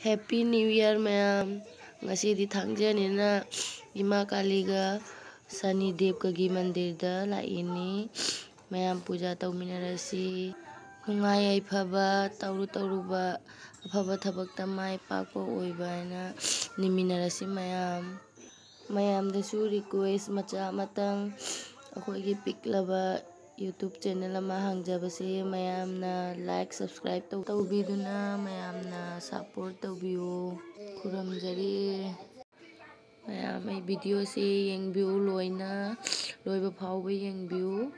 Happy New Year ma'am ngasi thangjanina Ima Kaliga Sani Devkagi mandirda laini ma'am puja tauminarasi nungai phaba tauruba phaba thabakta mai pakpa oibaina niminarasi ma'am dasu request macha matang akhoigi piklaba YouTube channel ama hangjabase mayamna like subscribe taubiduna mayamna support taubiu kuramjari mayam ai video se yengbiu loina loiba phawba yengbiu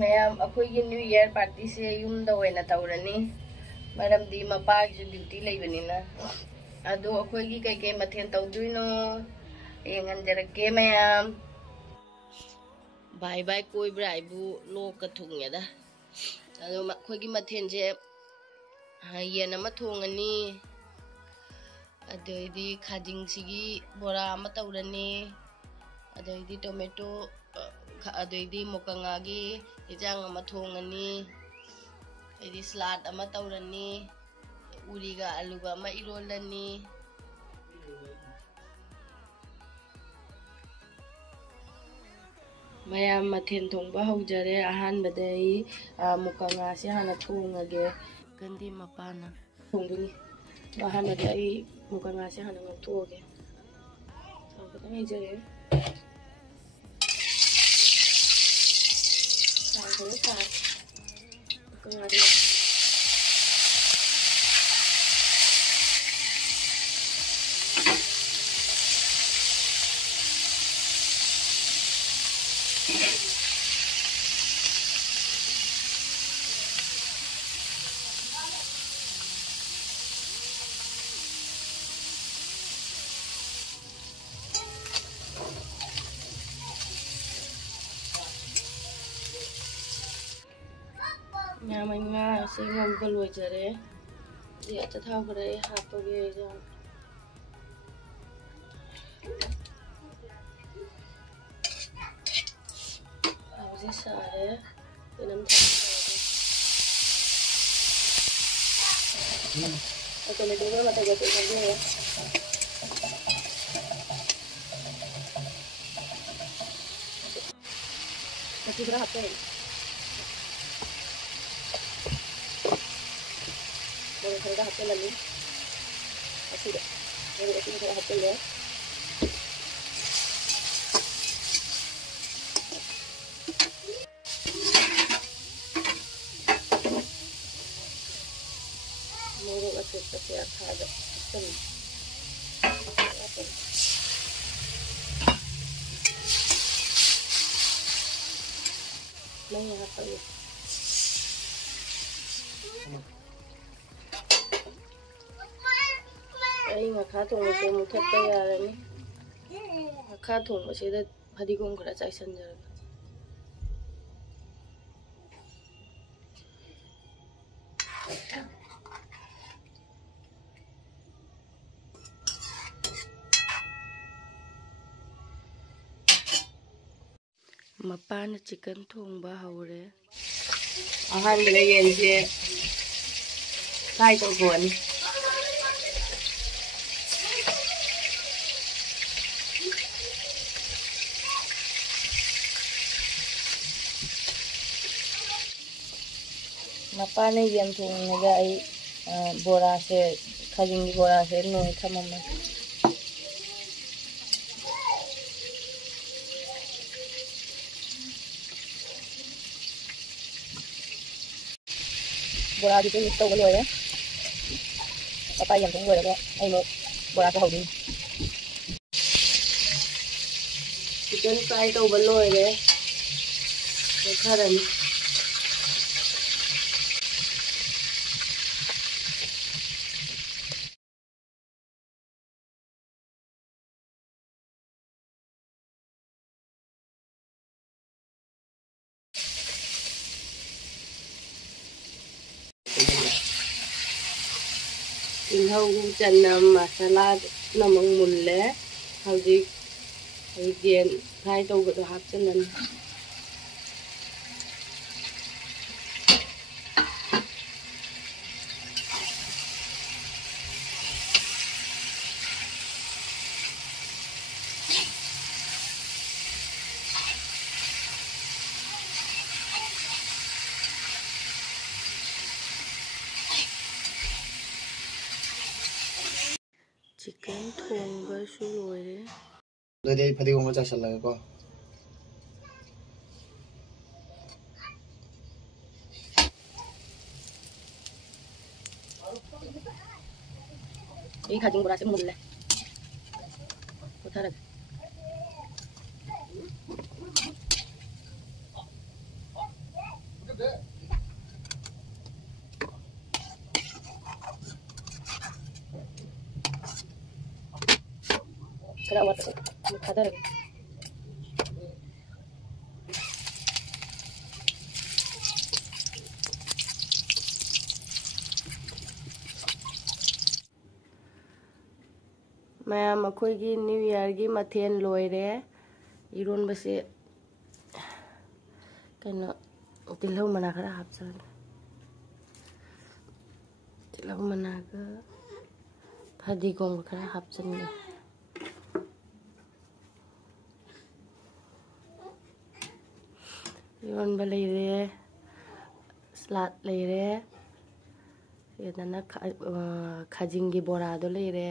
मैम अखोइगी new year party से यumda ओइना तौरनी मरमदी मपागी duty लेबनिना अदो अखोइगी कई मथेन तौदुइनो येंगनजरके ma'am bye bye कोइब्रा आइबु लोक थुंगेदा अदो अखोइगी मथेन जे येन अमा थोंगनी अदोइदी खाजिंगसिगी बोरा अमा तौरनी अदोइदी टोमेटो अदोइदी मोकंगागी इजांग अमा थोंगनी अदि सलाद अमा तौरनी उरीगा आलूगा अमा इरोलनी मैम मथेन थोंबा हौजरे अहानबदई मोकंगासे हाना थोंगगे गंदी मपाना थोंगनी अहानबदई मोकंगासे हाना ngथोगे थोंबदा हैजरे Nyamanya saya ngobrol wajar ya. Dia tetap beraya apa gitu. Aku sih sare, enam tahun. Oke, ini dulu mata jatuh saja ya. Masih berapa ya? Boleh saya hapel lagi? Masih deh. Boleh saya hapel ya? Mau masih tersiap ada. Mana hapel ya? Ay ngakha thong se muthat ta yarani ngakha thong se da phadigom khara chai sanjar mapana chicken thongba haure ahan bele yenje kai to gon mapane yen thong naga ai bora se khajingi bora se noi thamama bora di cái tô cái rồi papa yen thong rồi đó ai mo bora cái hậu đi chicken fry tô bẩn rồi đấy cái kha Inhau channam masala namang mulle hauji gen fry tawbado hapchanan chicken thongba su loire Dede padi ko macha shala ko. ei khajing bora se mulle kothara kara wat khadar mayam akhoigi new year gi mathen loire iron base kano tilhau mana khara hapchan tilhau mana ga phadi gong khara hapchan ne iron ba leire salad leire yedana khajing gi bora do leire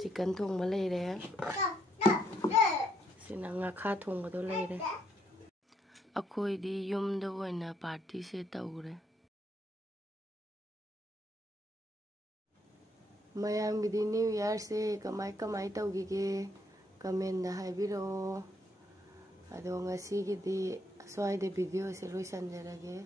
chicken thongba leire sina nga kha thongba do leire akhoi di yumda oina party se taure mayam gidi new year se kamai kamai tawgige comment da haibiro ado ngasi gidi aswai de video se loisanjarage